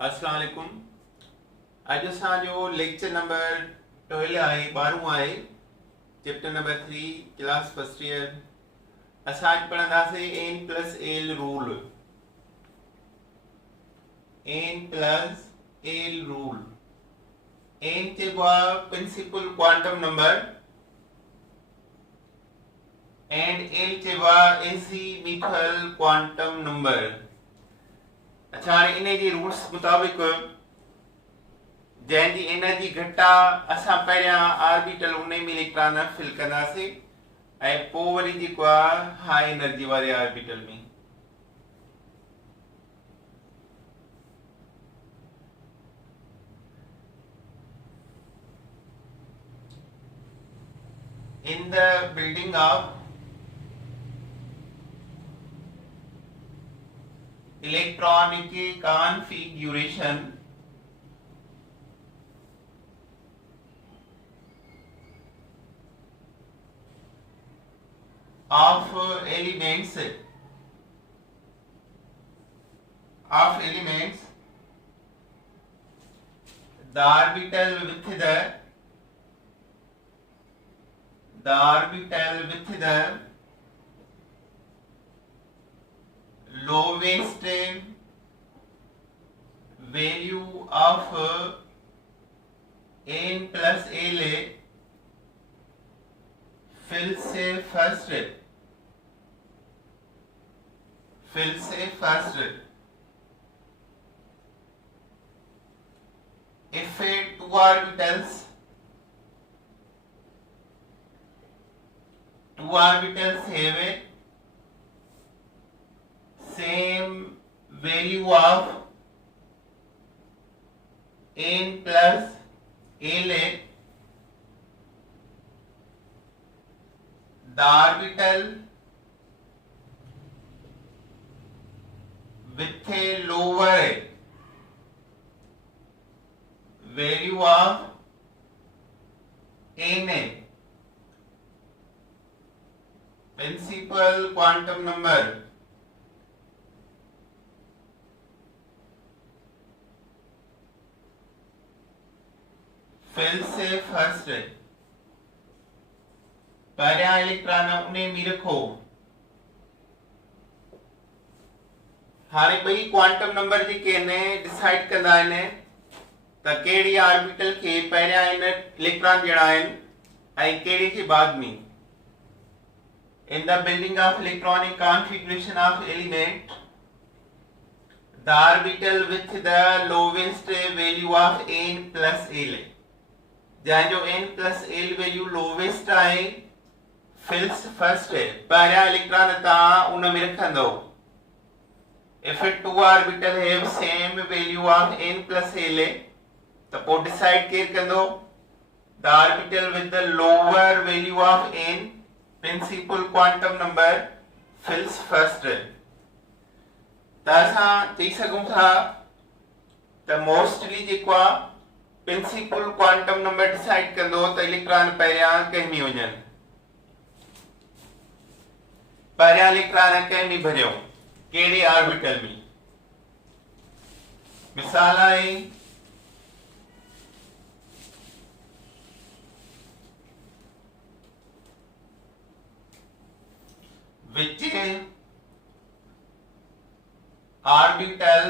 अस्सलाम वालेकुम। अॼु असांजो लेक्चर नंबर 12 आहे 12 आहे chapter number 3 class first year. असां अॼु पढ़ंदासीं n plus l rule. n plus l rule. n चइबो आहे principal quantum number and l चइबो आहे एज़ीमुथल क्वांटम नंबर। अच्छा हाणे इन जे रूल्स मुताबिक़ जंहिंजी एनर्जी घटि आहे असां पहिरियां ऑर्बिटल उन में इलेक्ट्रॉन फिल कंदासीं ऐं पोइ वरी जेको आहे हाई एनर्जी वारे ऑर्बिटल में। In the building of electronic configuration of elements the orbital with the lowest value of n plus l fills first if two orbitals have a same value of n plus l, the orbital with a lower value of n, principal quantum number, fills first। पहिरियां electron उन में रखो। हाणे ॿई quantum number जेके आहिनि decide कंदा आहिनि त कहिड़ी ऑर्बिटल खे पहिरियां इलेक्ट्रॉन ॾियणा आहिनि ऐं कहिड़े खे बाद में। In the building of electronic configuration of element, the orbital with the lowest value of n plus l, जंहिंजो n plus l value lowest आहे fills first। पहिरियां इलेक्ट्रॉन तव्हां उन में रखंदो। If two orbital have same value of n plus l, त पोइ decide केरु कंदो? The orbital with the lower value of n, principal quantum number, fills first। त असां चई सघूं था त मोस्टली जेको आहे प्रिंसिपल क्वांटम नंबर डिसाइड कंदो त इलेक्ट्रॉन पहिरियां कंहिं में वञनि। पहिरियां इलेक्ट्रॉन कंहिं में भरियो, कहिड़े ऑर्बिटल में। मिसाल आहे which orbital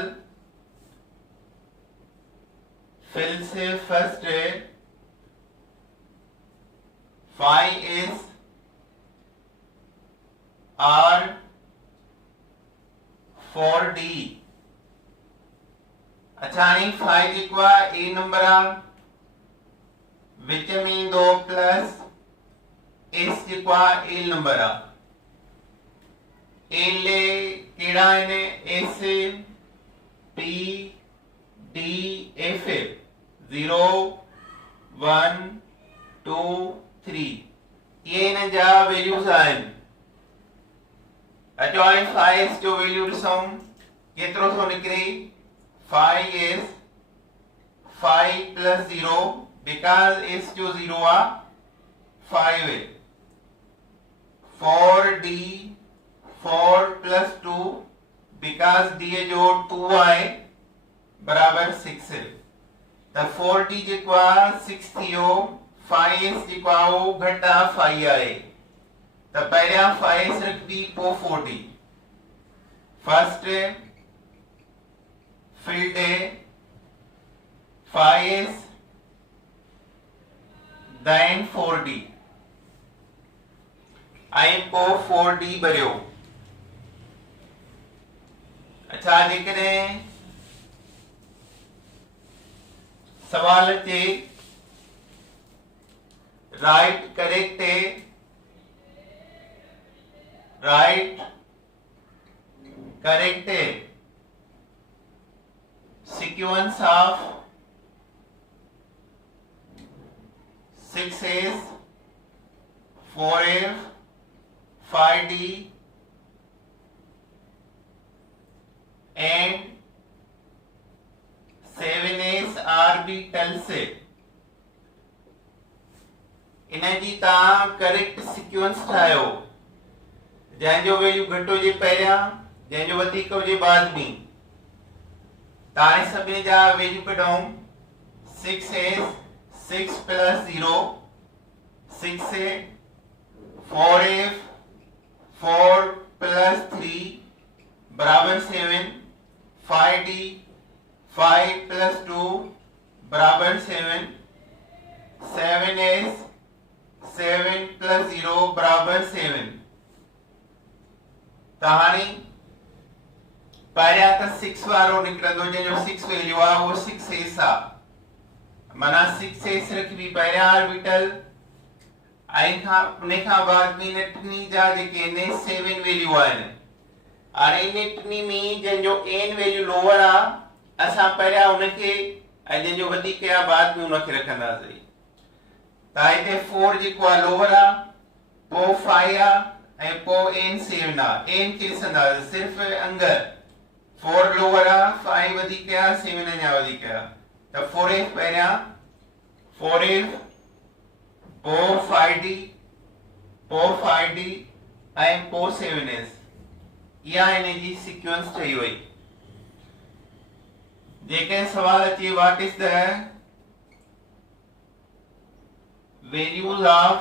fills first, phi is r 4d। अच्छा हाणे फाइ जेको आहे ए नंबर आहे, विच में ईंदो प्लस एस जेको आहे एल नंबर आहे। एल कहिड़ा आहिनि? एस पी डी एफ 0 1 2 3 ये हिन जा वैल्यूज़ आहिनि। अचो हाणे फाइ एस जो वैल्यू ॾिसूं केतिरो थो निकिरे। Five s 5 plus 0 because s जो 0 आहे 5 4d 4 plus 2 because d जो 2 आए बराबर 6 त 4d जेको आहे 6 थियो 5s जेको आहे उहो घटि आहे 5 आहे त पहिरियां 5s रखबी पोइ 4d first field 5s then 4d ऐं पोइ 4d भरियो। अच्छा जेकॾहिं सवाल अचे right correct sequence of 6s 4f 5d and 7s orbital से इनजी तव्हां करेक्ट सीक्वेंस ठाहियो जंहिंजो वैल्यू घटि हुजे पहिरियां जंहिंजो वधीक हुजे बाद में। ताणे सभिनी जा value कढूं 6s 6 plus 0 6 4f 4 plus 3 बराबर 7 5d 5 plus 2 बराबर 7 7s 7 plus 0 बराबर 7 तहाणी पहिरियां त 6 वारो निकिरंदो जंहिंजो 6 वैल्यू आहे उहो 6s आहे माना 6s रखबी पहिरियां ऑर्बिटल ऐं उन खां बाद में टिनी जा जेके आहिनि 7 वैल्यू आहिनि। हाणे इन टिनी में जंहिंजो n वैल्यू लोअर आहे असां पहिरियां उनखे ऐं जंहिंजो वधीक आहे बाद में उनखे रखंदासीं। त हिते 4 जेको आहे लोअर आहे पोइ 5 आहे ऐं पोइ n 7 आहे n खे ॾिसंदासीं सिर्फ़ अंगर 4 लोअर आहे 5 वधीक आहे 7 अञा वधीक आहे त 4f पहिरियां 4f पोइ 5d पोइ 5d ऐं पोइ 7s इहा हिन जी सीक्वेंस ठही वई। जेके सवाल अचे what is the values of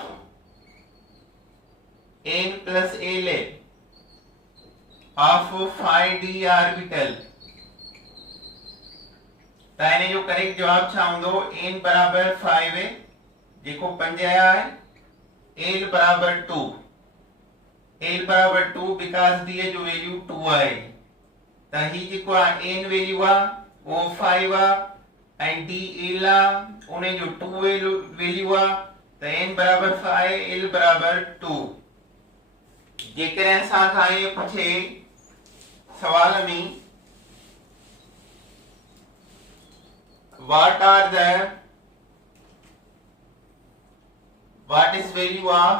n plus l of 5d orbital त हिन जो करेक्ट जवाब छा हूंदो n बराबर 5 जेको 5 आया है l बराबर 2 l बराबर 2 बिकॉज़ d जो वैल्यू 2 आहे त ही जेको आहे n वैल्यू आहे वो 5 आहे ऐं d l आहे उन जो 2 वैल्यू आहे त n बराबर 5 l बराबर 2। जेकॾहिं असां खां इहे पुछे सवाल में what is value of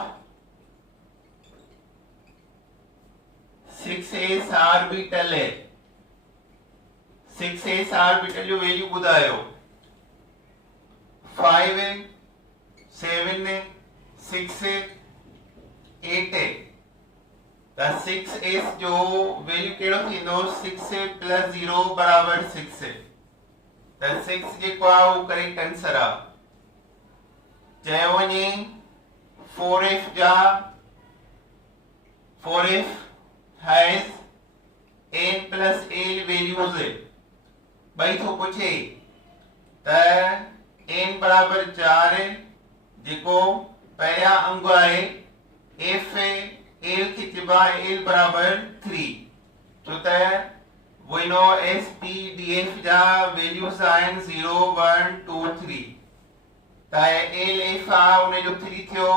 6s orbital है 6s orbital जो वैल्यू ॿुधायो 5 7 6 8 त 6s जो वैल्यू कहिड़ो थींदो 6 plus 0 बराबर 6 त 6 जेको आहे उहो करेक्ट आंसर आहे। चयो वञे 4f जा 4f has n plus l values भाई तो पूछे त n बराबर 4 जेको पहिरियां अंग आहे f l खिचबा l बराबर 3 तो त we know sp df जा वैल्यूज आहिनि 0 1 2 3 त l f आ उन जो 3 थियो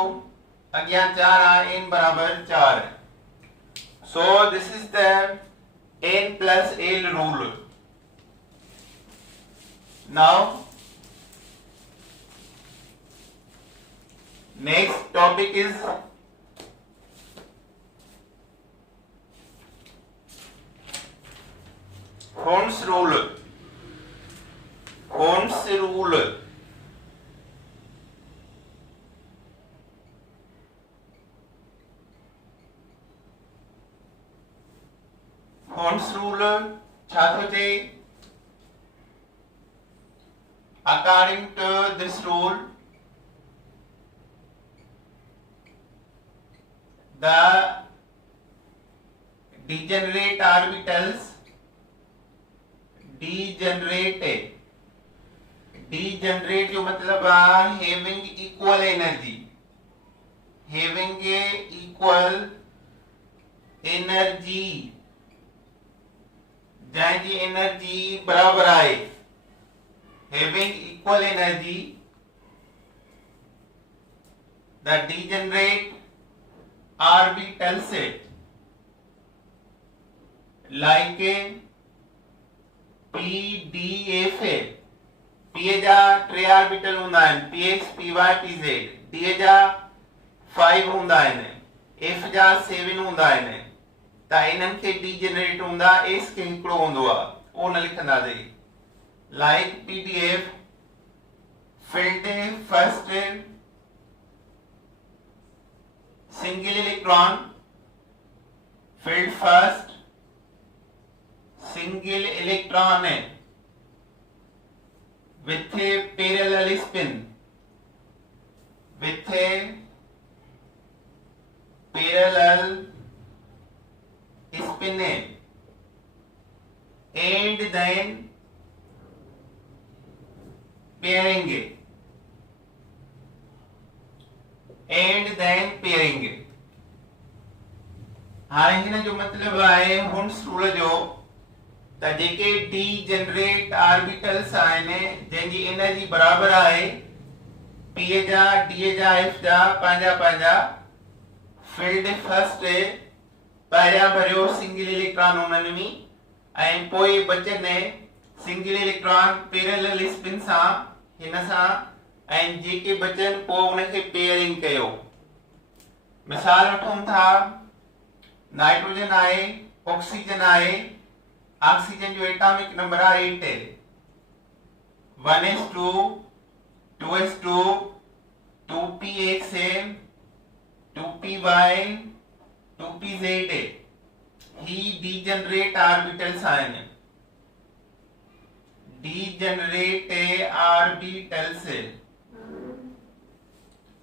अॻियां 4 आ n बराबर 4 so this is the n plus l rule। now next topic is Ohm's rule। Ohm's rule Ohm's rule छा थो चए according to this rule, the degenerate orbitals degenerate जो मतलब having equal energy, having a equal energy, जहाँ जी energy बराबर आए, having equal energy, the degenerate orbital set like a PDFA, P जा tray orbital होंदा है, PX, PY, PZ, D जा 5 होंदा है, F जा 7 होंदा है, ता इनन के डीजनरेट होंदा S के हिकड़ो होंदो आ, ओ न लिखंदा दे, like PDF filled first single electron, filled first single electron with a parallel spin, with a parallel spin, and then pairing, हाणे हिन जो मतलब आहे हुन्स रूल जो त जेके डीजनरेट ऑर्बिटल्स आहिनि जंहिंजी एनर्जी बराबर आहे P जा D जा F जा पंहिंजा फील्ड फर्स्ट पहिरियां भरियो सिंगल इलेक्ट्रॉन उन्हनि में ऐं पोइ बचनि सिंगल इलेक्ट्रॉन पैरेलल स्पिन सां हिन सां ऐं जेके बचनि पोइ उनखे पेयरिंग कयो। मिसाल वठूं था, नाइट्रोजन आहे, ऑक्सीजन आहे, ऑक्सीजन जो एटॉमिक नंबर आहे 8, 1s2 2s2 2px 2py 2pz, ही डीजनरेट ऑर्बिटल्स आहिनि, डीजनरेट ऑर्बिटल्स।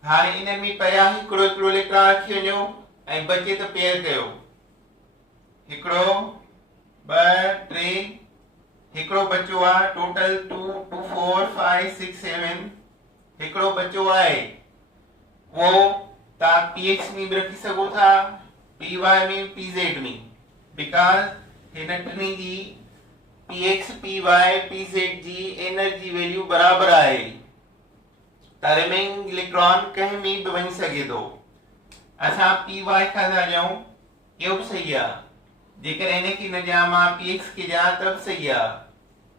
हाणे इन में पहिरियां हिकिड़ो इलेक्ट्रॉन रखी वञो ऐं बचे त पेयर कयो, हिकिड़ो 2 3, हिकिड़ो बचो आहे, टोटल 2 2 4 5 6 7, हिकिड़ो बचो आहे, वो तव्हां px में भी रखी सघो था, py में, pz में, बिकॉज़ हिन टिनी जी px py pz जी एनर्जी वैल्यू बराबर आहे, त रिमेनिंग इलेक्ट्रॉन कंहिं में भी वञी सघे थो। असां py खां था ॾियूं, इहो बि सही आहे, जेकर इनखे न ॾियां मां px खे ॾियां त बि सही आहे,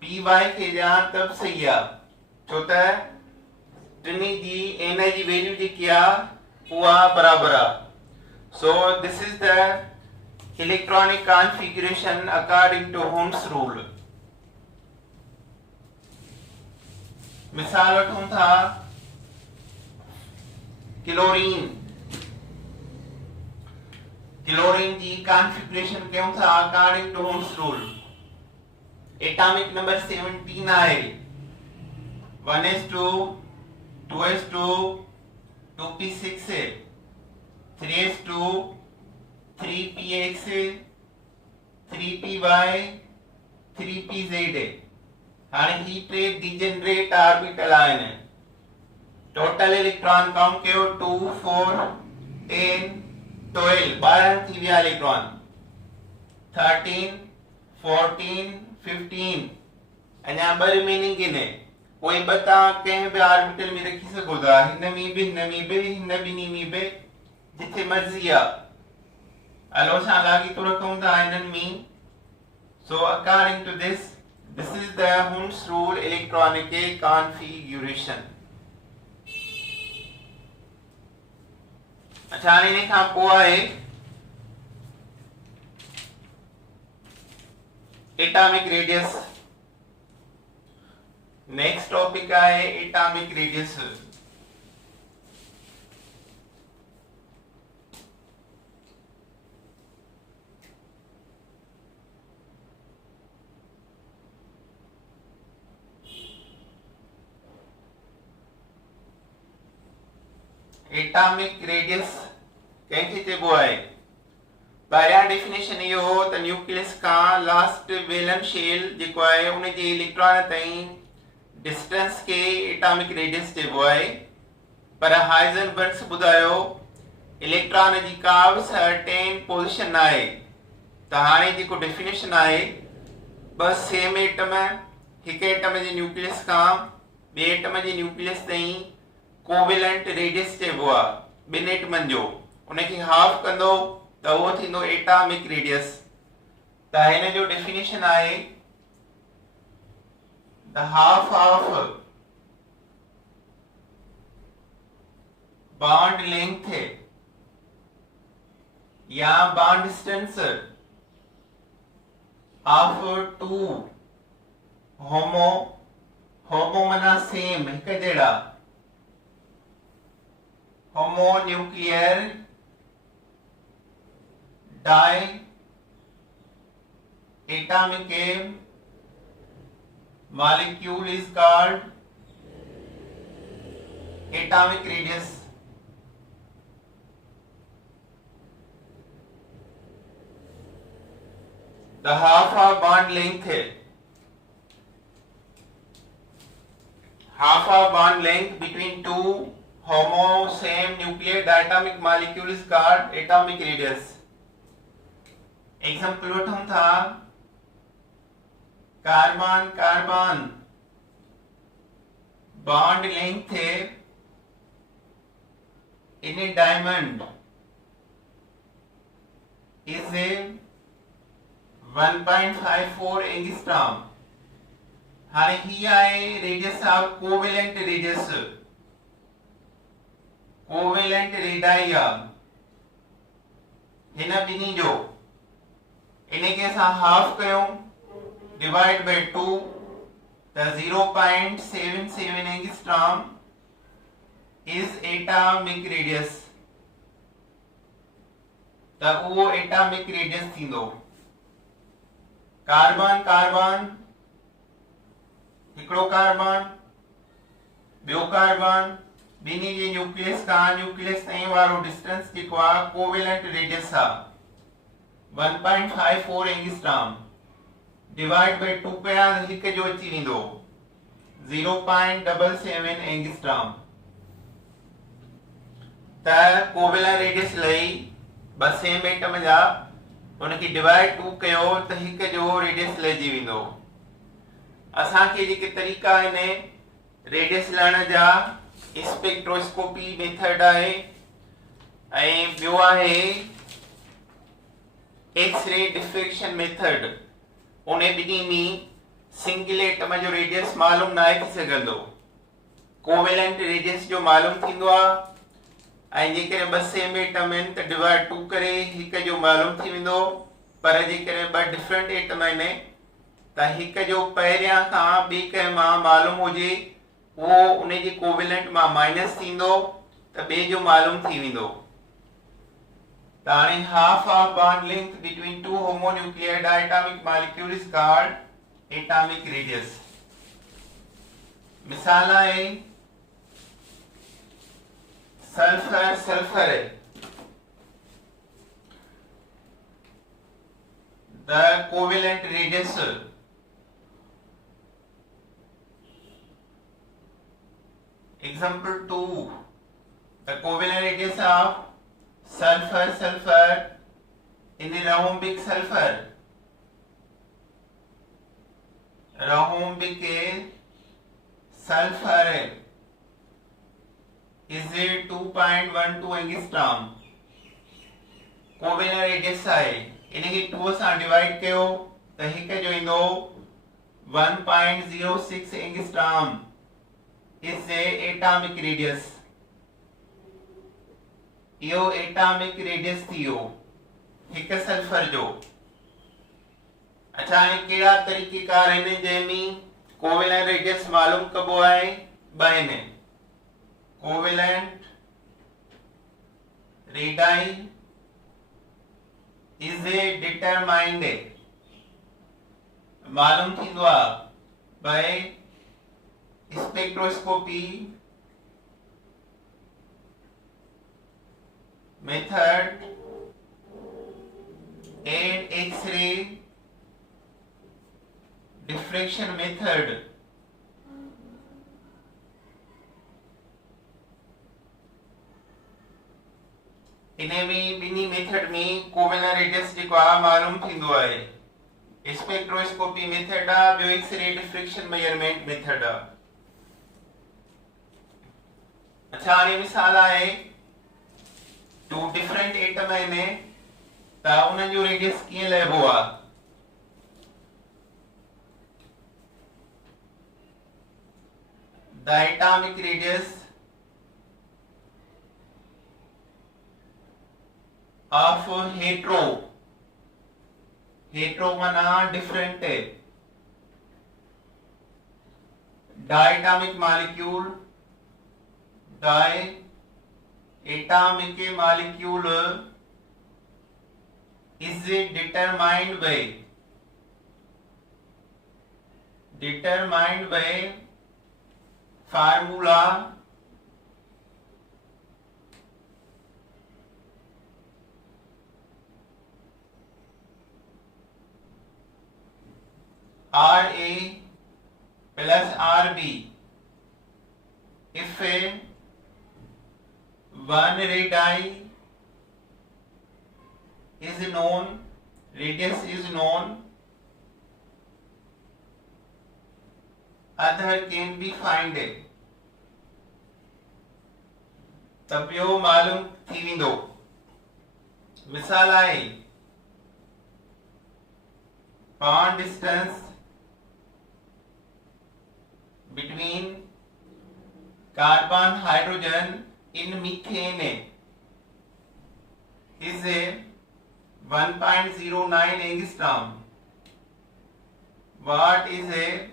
py खे ॾियां त बि सही आहे, छो त टिनी जी एनर्जी वैल्यू जेकी आहे उहा बराबर आहे। So this is the electronic configuration according to Hund's rule. मिसाल वठूं था, क्लोरीन जी कॉन्फ़िगरेशन कयूं था according to Hund's rule. Atomic number 17 आहे, 1s2 2s2 2p6 3s2 3px 3py 3pz। हाणे ही टे डीजनरेट ऑर्बिटल आहिनि, टोटल इलेक्ट्रॉन काउंट कयो 2 4 10 12, 12 थी विया इलेक्ट्रॉन, 13 14 15, अञा ॿ रिमेनिंग आहिनि, कोई ॿ तव्हां कंहिं बि ऑर्बिटल में रखी सघो था, हिन में बि, हिन में बि, हिन ॿिन्ही में बि, जिथे मर्ज़ी आहे। हलो असां लाॻीतो रखूं था हिननि में। So according to this is the Hund's rule electronic configuration. अच्छा, हाणे इन खां पोइ आहे एटॉमिक रेडियस। नेक्स्ट टॉपिक आहे एटॉमिक रेडियस। एटॉमिक रेडियस कंहिंखे चइबो आहे? पहिरियां डेफिनेशन इहो हो त न्यूक्लियस खां लास्ट वैलेंस शेल जेको आहे उन जे इलेक्ट्रॉन ताईं डिस्टेंस खे एटॉमिक रेडियस चइबो आहे। पर हाइज़नबर्ग्स ॿुधायो इलेक्ट्रॉन जी का बि सर्टेन पोजीशन आहे त हाणे जेको डेफिनेशन आहे ॿ सेम एटम हिकु एटम जे न्यूक्लियस खां ॿिए एटम जे न्यूक्लियस ताईं कोवेलेंट रेडियस चइबो आहे ॿिनि एटमनि जो, उनखे हाफ कंदो त उहो थींदो एटॉमिक रेडियस। त हिन जो डेफिनेशन आहे the half of bond length या bond distance of two homo माना सेम हिक जहिड़ा homonuclear diatomic molecule is called atomic radius। The half of bond length between two homo same nuclear diatomic molecule is called atomic radius। Example वठूं था carbon carbon bond length in A diamond is 1.54 angstrom. हाणे ही आहे radius of covalent radius, covalent radii हिन ॿिन्ही जो, इनखे असां half कयूं डिवाइड बाय 2 त 0.77 एंगस्ट्रॉम इज एटॉमिक रेडियस। त उहो एटॉमिक रेडियस थींदो। कार्बन कार्बन हिकिड़ो कार्बन ॿियो कार्बन ॿिन्ही जे न्यूक्लियस खां न्यूक्लियस ताईं वारो डिस्टेंस जेको आहे कोवेलेंट रेडियस आहे 1.54 एंगस्ट्रॉम डिवाइड बाय 2 कयां त हिक जो अची वेंदो 0.77 एंगस्ट्रॉम। त कोवेलेंट रेडियस लई ॿ सेम एटम जा उनखे डिवाइड 2 कयो त हिक जो रेडियस लहिजी वेंदो। असांखे जेके तरीक़ा आहिनि रेडियस लहण जा स्पेक्ट्रोस्कोपी मेथड आहे ऐं ॿियो आहे एक्स-रे डिफ्रेक्शन मेथड। उन ॿिन्ही में सिंगल एटम जो रेडियस मालूम न आहे थी सघंदो, कोवेलेंट रेडियस जो मालूम थींदो आहे ऐं जेकॾहिं ॿ सेम एटम आहिनि त डिवाइड 2 करे हिक जो मालूम थी वेंदो। पर जेकॾहिं ॿ डिफरेंट एटम आहिनि त हिक जो पहिरियां खां ॿिए कंहिं मां मालूम हुजे उहो उन जे कोवेलेंट मां माइनस थींदो त ॿिए जो मालूम थी वेंदो। त हाणे half of bond length between two homonuclear diatomic molecule is called atomic radius. मिसाल आहे sulphur sulphur the covalent radius example 2 the covalent radius of sulfur sulfur in the rhombic sulfur rhombic sulfur is 2.12 angstrom covalent radius आहे। इनखे 2 सां divide कयो त हिक जो ईंदो 1.06 angstrom is a atomic radius. इहो एटॉमिक रेडियस थियो हिक सल्फर जो। अच्छा हाणे कहिड़ा तरीक़ेकार आहिनि जंहिंमें कोवेलेंट रेडियस मालूम कबो आहे? ॿ आहिनि। Covalent radii is a determined मालूम थींदो आहे by spectroscopy method and X-ray diffraction method इन्हें भी बिनी मेथड में कोवेलर रेडियस जेको आ मालूम थींदो आहे स्पेक्ट्रोस्कोपी मेथड आ ॿियो एक्स-रे डिफ्रेक्शन मेजरमेंट मेथड आ। अच्छा हाणे मिसाल आहे टू डिफरेंट एटम आहिनि त उन्हनि जो रेडियस कीअं लहिबो आहे। The atomic radius of hetero माना different है diatomic molecule is determined by formula Ra plus Rb if one radii is known, radius is known, other can be found तब यो मालूम थी वेंदो। मिसाल आहे bond distance between carbon hydrogen in methane is a 1.09 angstrom. What is a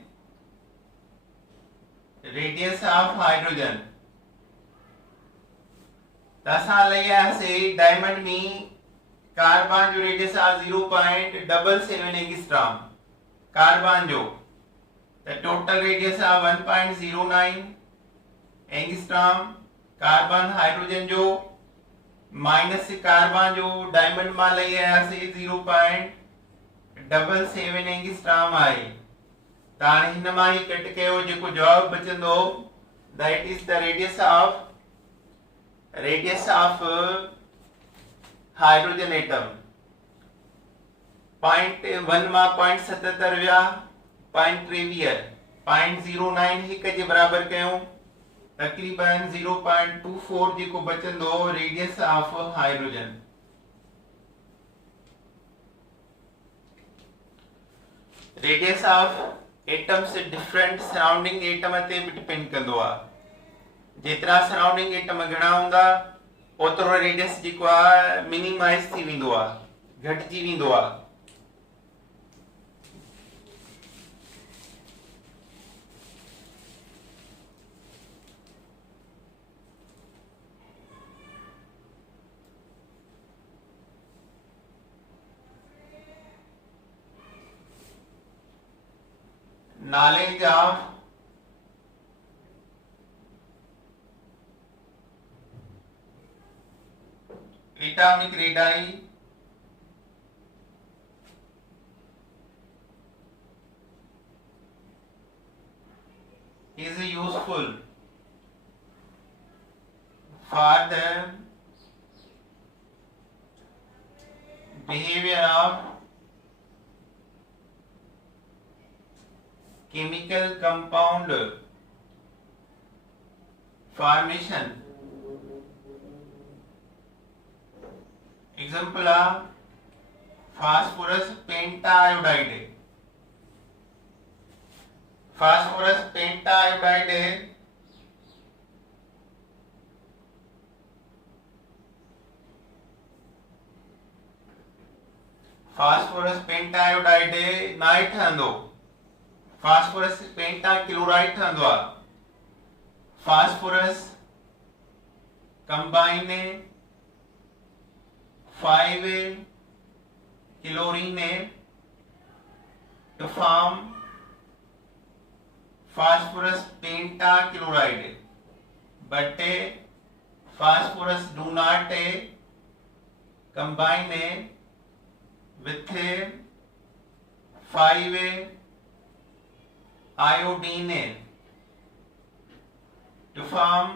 radius of hydrogen? तसा लया से diamond में कार्बन जो रेडियस आ 0.77 एंगस्ट्रॉम कार्बन जो the total radius are 1.09 angstrom carbon hydrogen जो माइनस कार्बन जो डायमंड में लई आया से 0.77 एंगस्ट्रॉम आहे ताण हिन मां ही कट कयो जेको जवाब बचंदो that is the radius of hydrogen atom 0.1 मां 0.77 विया 0.23 0.09 हिक जे बराबर कयूं तकरीबन 0.24 जेको बचंदो radius of hydrogen. Radius of atoms different surrounding atom ते डिपेंड कंदो आ। जेतिरा सराउंडिंग एटम घणा हूंदा ओतिरो रेडियस जेको आ मिनिमाइज थी वेंदो आ, घटिजी वेंदो आ। knowledge of atomic radii is useful for the behavior of chemical compound formation. Example of phosphorus pentaiodide. Phosphorus pentaiodide night ठहंदो। फास्फोरस पेंटाक्लोराइड ठहंदो आहे। Phosphorus combine 5 chlorine to form phosphorus pentachloride, but phosphorus do not combine with 5 iodine to form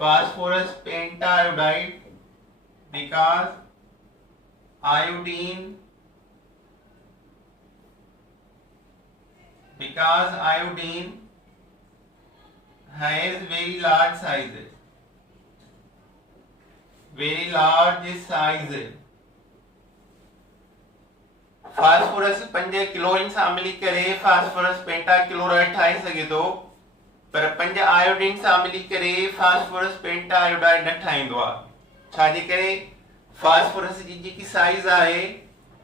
phosphorus pentaiodide because iodine has very large size. Phosphorus 5 chlorine सां मिली करे phosphorus pentachloride ठाहे सघे थो, पर 5 iodine सां मिली करे फास्फोरस पेंटायोडाइड न ठाहींदो आहे। छाजे करे? फास्फोरस जी जेकी साइज आहे,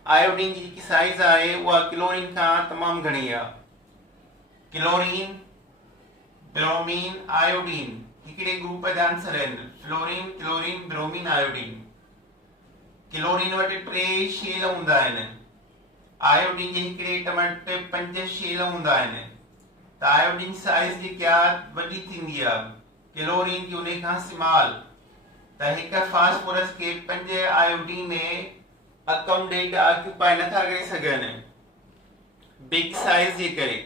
आयोडीन जी जेकी साइज आहे, उहा क्लोरीन खां तमामु घणी आहे। क्लोरीन, ब्रोमीन, आयोडीन हिकिड़े ग्रुप जा आंसर आहिनि। Fluorine, chlorine, bromine, iodine. Chlorine वटि 3 शेल हूंदा आहिनि, आयोडीन जे हिकिड़े एटम वटि 5 शेल हूंदा आहिनि, त आयोडीन साइज जेकी आहे वॾी थींदी आहे, क्लोरीन जी उन खां स्मॉल। त हिकु फास्फोरस खे 5 आयोडीन अकोमोडेट ऑक्यूपाई नथा करे सघनि बिग साइज जे करे,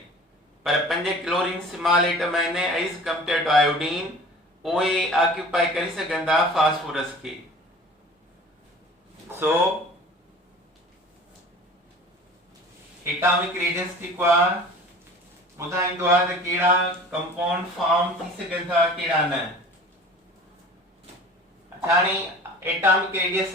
पर 5 क्लोरीन स्मॉल एटम आहिनि एज कंपेयर टू आयोडीन, उहे ऑक्यूपाई करे सघंदा फास्फोरस खे। सो एटॉमिक रेडियस जेको आहे ॿुधाईंदो आहे त कहिड़ा कंपाउंड फॉर्म थी सघनि था, कहिड़ा न। अच्छा, हाणे atomic radius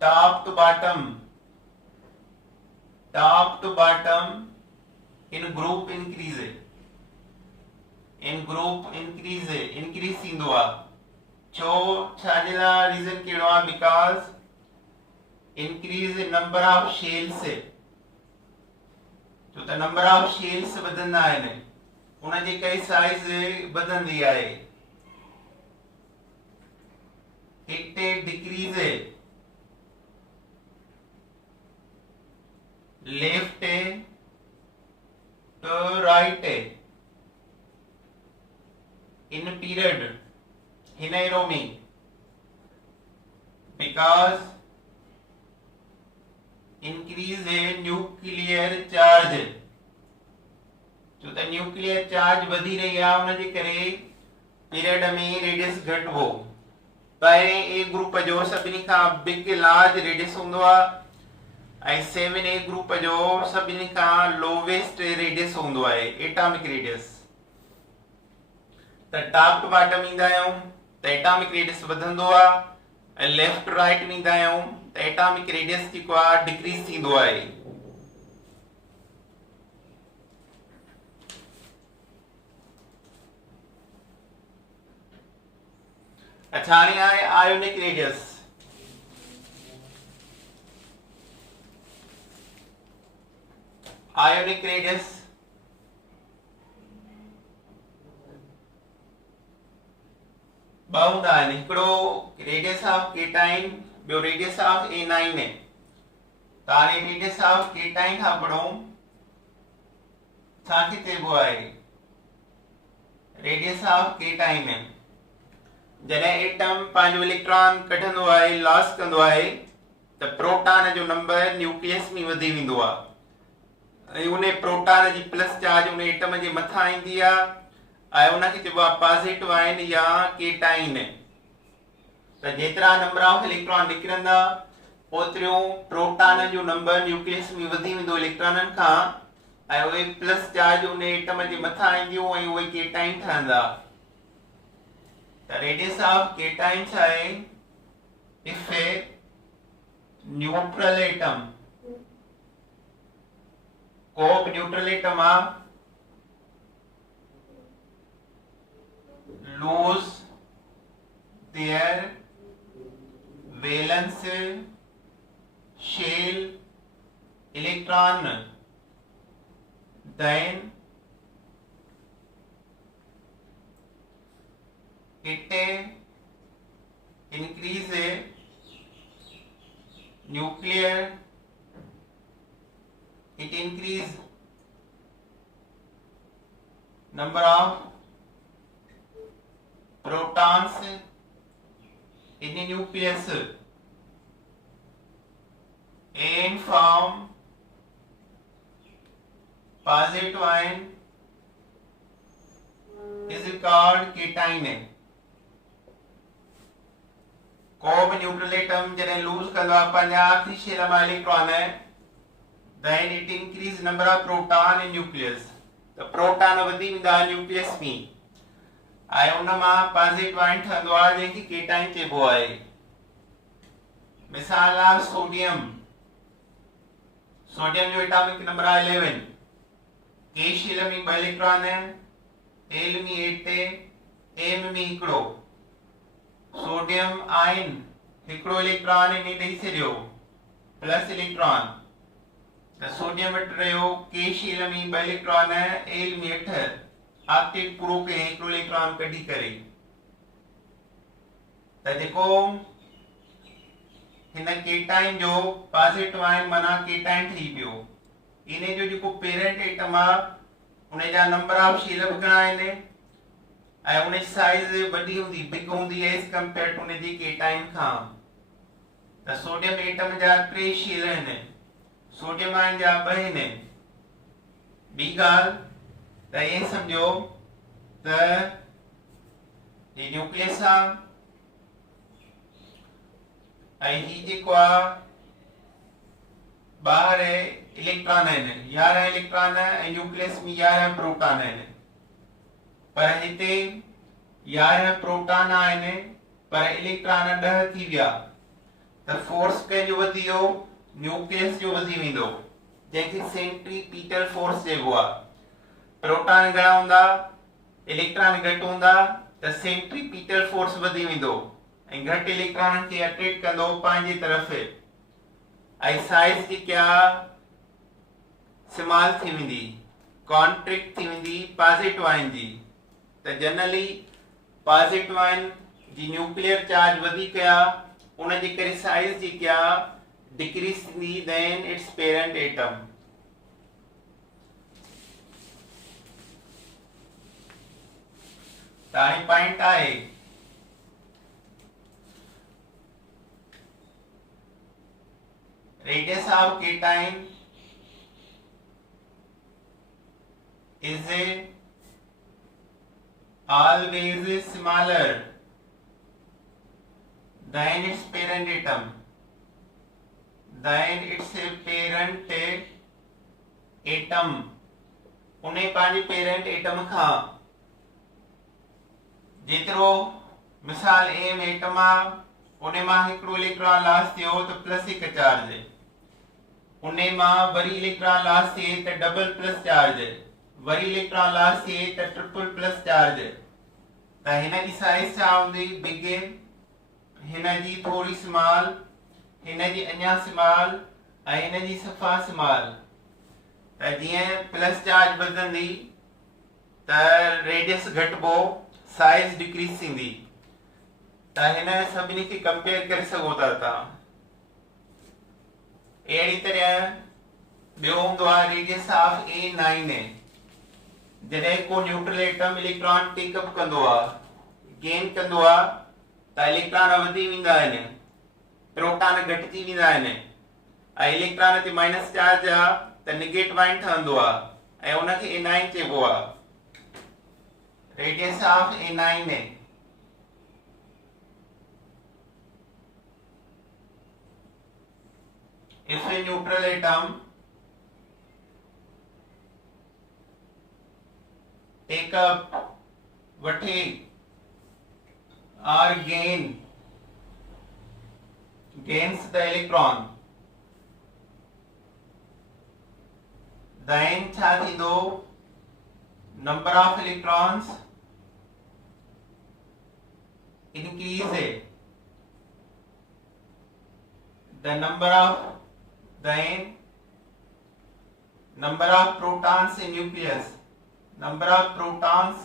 top to bottom in group increase थींदो आहे। छो? छाजे लाइ? रीजन कहिड़ो आहे? Because increase number of shells, छो त नंबर ऑफ शेल्स वधंदा आहिनि, उन जे करे साइज वधंदी आहे। It decrease left to right in period heteromy because increase nuclear charge, जो त न्यूक्लियर चार्ज वधी रही आहे, उन जे करे पीरियड में रेडियस घटबो। पहिरें ए ग्रुप जो सभिनी खां बिग लार्ज रेडियस हूंदो आहे, ऐं 7A ग्रुप जो सभिनी खां लोवेस्ट रेडियस हूंदो आहे, एटॉमिक रेडियस। त टॉप टू बॉटम ईंदा आहियूं त एटॉमिक रेडियस वधंदो आहे, ऐं लेफ्ट टू राइट वेंदा आहियूं त एटॉमिक रेडियस जेको आहे डिक्रीज थींदो आहे। अच्छा, हाणे आहे आयोनिक रेडियस। आयोनिक रेडियस ॿ हूंदा आहिनि, हिकिड़ो रेडियस ऑफ केटाइन, ॿियो रेडियस ऑफ एनाइन। त हाणे रेडियस ऑफ केटाइन खां पढ़ूं, छाखे चइबो आहे? रेडियस ऑफ केटाइन जॾहिं एटम पंहिंजो इलेक्ट्रॉन कढंदो आहे, लॉस कंदो आहे, त प्रोटॉन जो नंबर न्यूक्लियस में वधी वेंदो आहे, ऐं उन प्रोटॉन जी प्लस चार्ज उन एटम जे मथां ईंदी आहे, ऐं उनखे चइबो आहे पॉजिटिव आयन या केटाइन। त जेतिरा नंबर ऑफ इलेक्ट्रॉन निकिरंदा, ओतिरियूं प्रोटॉन जो नंबर न्यूक्लियस में वधी वेंदो इलेक्ट्रॉननि खां, ऐं उहे प्लस चार्ज उन एटम जे मथां ईंदियूं ऐं उहे केटाइन ठहंदा। त रेडियस ऑफ केटाइन छा आहे? इफ ए न्यूट्रल एटम, को बि न्यूट्रल एटम आहे, lose their valence shell electron, then it increase nuclear, it increase number of protons in the nucleus and form positive ion is called cation. को भी neutral atom जने loose करवा पंजाब थी शेलमा electron है then it increase number of proton in nucleus. तो proton वधी वेंदा nucleus में आए उन मां पॉजिटिव आयन ठंदो आ जेकी केटाइन चइबो आहे. मिसाल आ सोडियम जो एटॉमिक नंबर आहे 11 के शील में 2 इलेक्ट्रॉन है एल में 8 ते एम में हिकड़ो सोडियम आयन हिकड़ो इलेक्ट्रॉन इन ॾेई छॾियो प्लस इलेक्ट्रॉन त सोडियम वटि रहियो के शील में 2 इलेक्ट्रॉन है एल में 8 ऑक्टेट पूरो के हिकड़ो इलेक्ट्रॉन कढी करे त जेको हिन केटाइन जो पॉजिटिव आयन माना केटाइन ठही पियो इने जो जेको पेरेंट एटम आ उन जा नंबर ऑफ शील घणा आहिनि ऐं उन जी साइज वडी हुंदी बिग हुंदी एज कंपेयर टू उन जी केटाइन खां. त सोडियम एटम जा 3 शील आहिनि सोडियम आयन जा 2 आहिनि. ॿी ॻाल्हि त ईअं सम्झो त ही न्यूक्लियस आ ऐं ही जेको आ ॿाहिरि इलेक्ट्रॉन आहिनि 11 इलेक्ट्रॉन ऐं न्यूक्लियस में 11 प्रोटॉन आहिनि पर हिते 11 प्रोटॉन आहिनि पर इलेक्ट्रॉन 10 थी विया त फोर्स कंहिंजो वधी वियो न्यूक्लियस जो वधी वेंदो जंहिंखे सेंट्रीपीटल फोर्स चइबो आहे. प्रोटॉन घणा हूंदा इलेक्ट्रॉन घटि हूंदा त सेंट्रीपीटल फोर्स वधी वेंदो ऐं घटि इलेक्ट्रॉन खे अट्रैक्ट कंदो पंहिंजी तरफ़ ऐं साइज जेकी आहे स्मॉल थी वेंदी कॉन्ट्रैक्ट थी वेंदी पॉजिटिव आयन जी. त जनरली पॉजिटिव आयन जी न्यूक्लियर चार्ज वधीक आहे उन जे करे साइज जेकी आहे डिक्रीज थींदी देन इट्स पेरेंट एटम. त हाणे पॉइंट आहे radius of cation is always smaller than its parent atom उन्हें पांच पेरेंट एटम खां जेतिरो मिसाल एम एटम आ उन्हें मां हिकड़ो इलेक्ट्रॉन लॉस थियो त प्लस 1 चार्ज उन्हें मां वरी इलेक्ट्रॉन लॉस थिए त double plus charge worry electron loss थिए त ट्रिपल प्लस चार्ज. त हिन जी साइज छा हूंदी बिग हिन जी थोड़ी स्मॉल हिन जी अञा स्मॉल ऐं हिन जी सफ़ा स्मॉल. त जीअं प्लस चार्ज वधंदी त रेडियस घटिबो साइज डिक्रीज थींदी. त हिन सभिनी खे कंपेयर करे सघो था तव्हां. अहिड़ी तरह ॿियो हूंदो आहे रेडियस ऑफ A9 जॾहिं को न्यूट्रल एटम इलेक्ट्रॉन टेकअप कंदो आहे गेन कंदो आहे त इलेक्ट्रॉन वधी वेंदा आहिनि प्रोटॉन घटिजी वेंदा आहिनि ऐं इलेक्ट्रॉन ते माइनस चार्ज आहे त नेगेटिव आयन ठहंदो आहे ऐं उनखे A9 चइबो आहे. Radius of A9 if a neutral atom take up वठे or gains the electron then छा थींदो number of electrons increase the number of protons in nucleus number of protons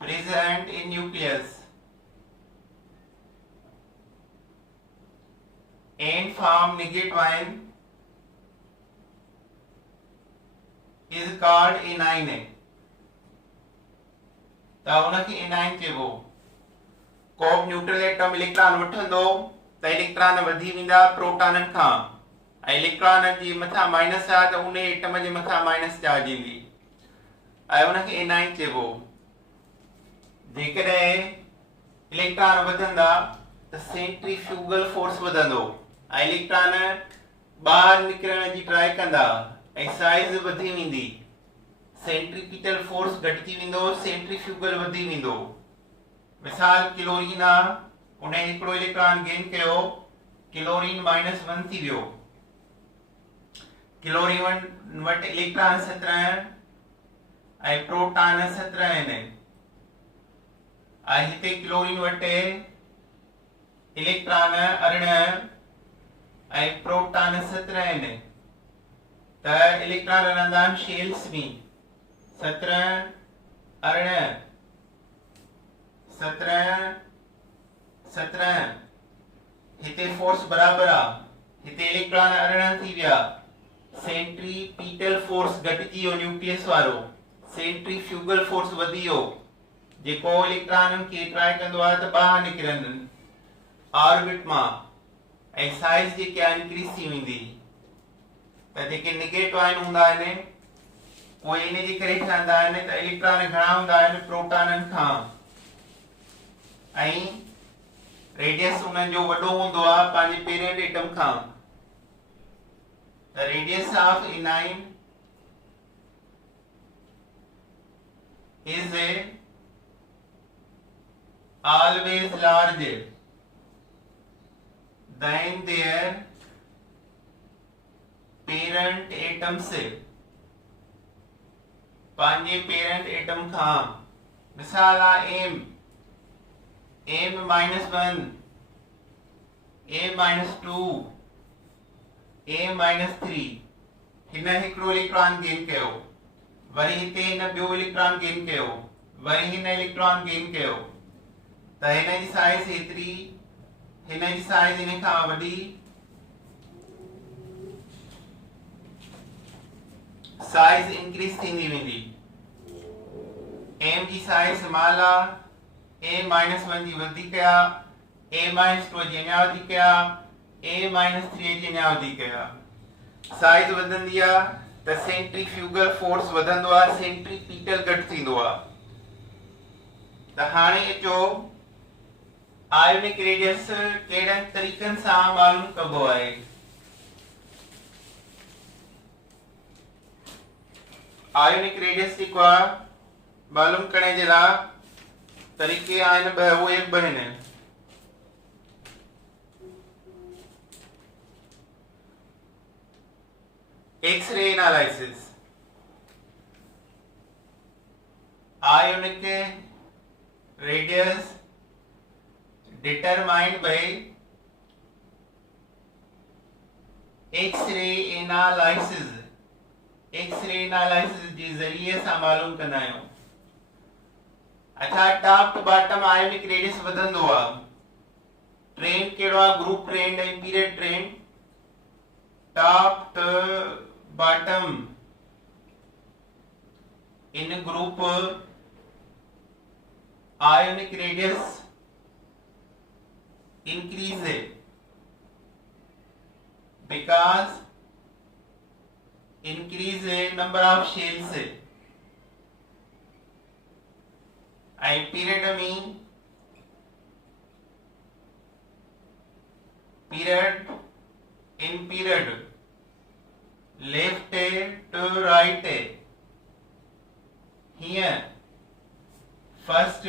present in nucleus and form negative ion is called A9. त उनखे A9 चइबो। को बि neutral atom electron वठंदो त electron वधी वेंदा प्रोटॉननि खां, ऐं इलेक्ट्रॉन जी मथां माइनस आहे त उन एटम जे मथां माइनस चार्ज ईंदी, ऐं उनखे एनाइन चइबो। जेकॾहिं इलेक्ट्रॉन वधंदा त सेंट्रीफ्यूगल फोर्स वधंदो ऐं इलेक्ट्रॉन ॿाहिरि निकिरण जी ट्राई कंदा ऐं साइज़ वधी वेंदी। सेंट्रीपिटल फोर्स घटिजी वेंदो, सेंट्रीफ्यूगल वधी वेंदो। मिसाल क्लोरीन आहे, उन हिकिड़ो इलेक्ट्रॉन गेन कयो, क्लोरीन -1 थी वियो। क्लोरीन वटि इलेक्ट्रॉन 17 ऐं प्रोटॉन 17 आहिनि, ऐं हिते क्लोरीन वटि इलेक्ट्रॉन 18 ऐं प्रोटॉन 17 आहिनि, त इलेक्ट्रॉन रहंदा आहिनि शेल्स में 17 18 17 17। हिते फोर्स बराबर आहे, हिते इलेक्ट्रॉन 18 थी विया, सेंट्रीपिटल फोर्स घटिजी वियो न्यूक्लियस वारो, सेंट्रीफ्यूगल फोर्स वधी वियो, जेको इलेक्ट्रॉन खे ट्राई कंदो आहे त ॿाहिरि निकिरनि ऑर्बिट मां, ऐं साइज़ जेकी आहे इंक्रीज थी वेंदी। त जेके नेगेटिव आयन हूंदा आहिनि उहे इन जे करे ठहंदा आहिनि त इलेक्ट्रॉन घणा हूंदा आहिनि प्रोटॉननि खां, ऐं रेडियस उन्हनि जो वॾो हूंदो आहे पंहिंजे parent atom Khan. The radius of anion is always larger than their parent atom से, पंहिंजे पेरेंट एटम खां। मिसाल आहे m -1 a-2 a-3, हिन हिकिड़ो इलेक्ट्रॉन गेन कयो, वरी हिते हिन ॿियो इलेक्ट्रॉन गेन कयो, वरी हिन इलेक्ट्रॉन गेन कयो, त हिन जी साइज हेतिरी, हिन जी साइज हिन खां वॾी, साइज इंक्रीज थींदी वेंदी। m जी साइज स्मॉल आहे, a-1 जी वधीक आहे, a-2 जी अञा वधीक आहे, a-3 जी अञा वधीक आहे। साइज वधंदी आहे त सेंट्रीफ्यूगल फोर्स वधंदो आहे, सेंट्रीपिटल घटि थींदो आहे। त हाणे अचो आयोनिक रेडियस कहिड़नि तरीक़नि सां मालूम कबो आहे। आयोनिक रेडियस जेको आहे मालूम करण जे लाइ तरीक़े आहिनि ॿ, उहे ॿ आहिनि। X-ray analysis, ionic radius determined by X-ray analysis, X-ray analysis जे ज़रिए सां मालूम कंदा आहियूं। अच्छा, top to bottom ionic radius वधंदो आहे। ट्रेंड कहिड़ो आहे? ग्रुप ट्रेंड ऐं period trend. Top to bottom in group ionic radius increase because increase number of shells, and period mean period in period left to right. Here first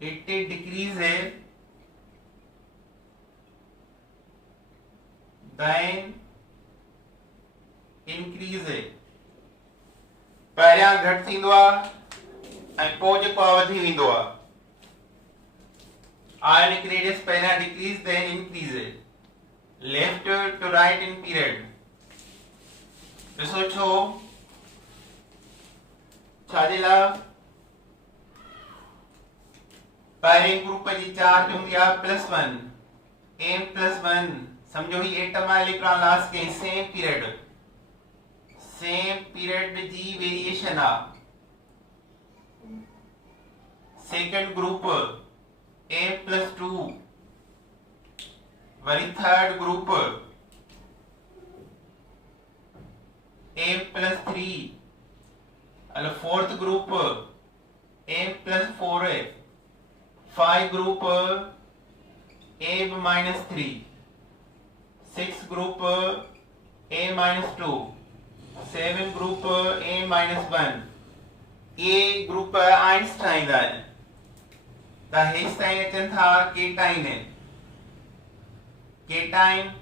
it decreases, then increases। पहिरियां घटि थींदो आहे ऐं पोइ जेको आहे वधी वेंदो आहे। आयोनिक रेडियस पहिरियां decrease then increase, left to right in period। ॾिसो छो छाजे लाइ? पहिरें ग्रुप जी चार्ज हूंदी आहे +1, m+1, सम्झो ही एटम आहे, इलेक्ट्रॉन लॉस कई, सेम पीरियड जी वेरिएशन आहे। Second group A+2 worry third group A+3 and fourth group A+4 5 group A-3 6 group A-2 7 group A-1 A group Einstein then the Einstein अचन था cation cation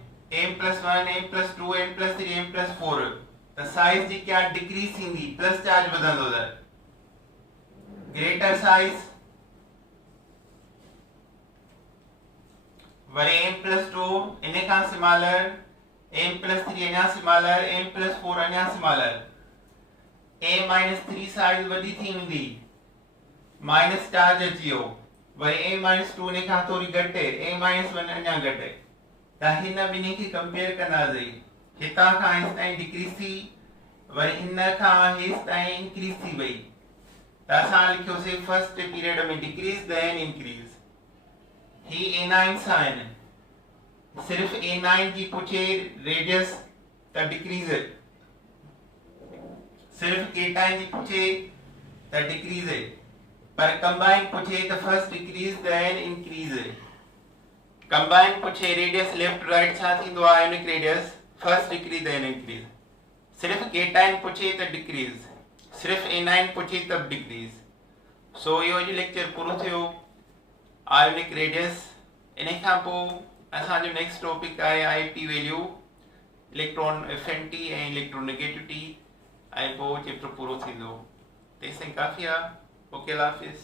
M+1 M+2 M+3 M+4 the size जी क्या decrease थींदी plus charge वधंदो त greater size worry M+2 इन खां smaller M+3 अञा smaller M+4 अञा smaller A-3 size वॾी थी वेंदी माइनस चार्ज अची वियो वरी A-2 इन खां थोरी घटि A-1 अञा घटि त हिन ॿिन्ही खे कंपेयर कंदासीं हितां खां हेसि ताईं डिक्रीज थी वरी हिन खां हेसि ताईं इंक्रीज थी वई त असां लिखियोसीं फर्स्ट पीरियड में डिक्रीज देन इंक्रीज ही A9 सां आहिनि सिर्फ A9 जी पुछे रेडियस त डिक्रीज सिर्फ केटाइन जी पुछे त डिक्रीज पर कंबाइन पुछे त first decrease then increase combine पुछे रेडियस लेफ्ट राइट छा थींदो आहे ionic radius first decrease then increase सिर्फ केटाइन पुछे त डिक्रीज सिर्फ A9 पुछे त डिक्रीज सो इहो जो लेक्चर पूरो थियो आयोनिक रेडियस इन खां पोइ असांजो नेक्स्ट टॉपिक आहे आईपी वैल्यू इलेक्ट्रॉन एफिनिटी ऐं इलेक्ट्रोनेगेटिविटी ऐं पोइ चैप्टर पूरो थींदो तेसिताईं काफ़ी आहे ओके अल्लाह हाफ़िज़।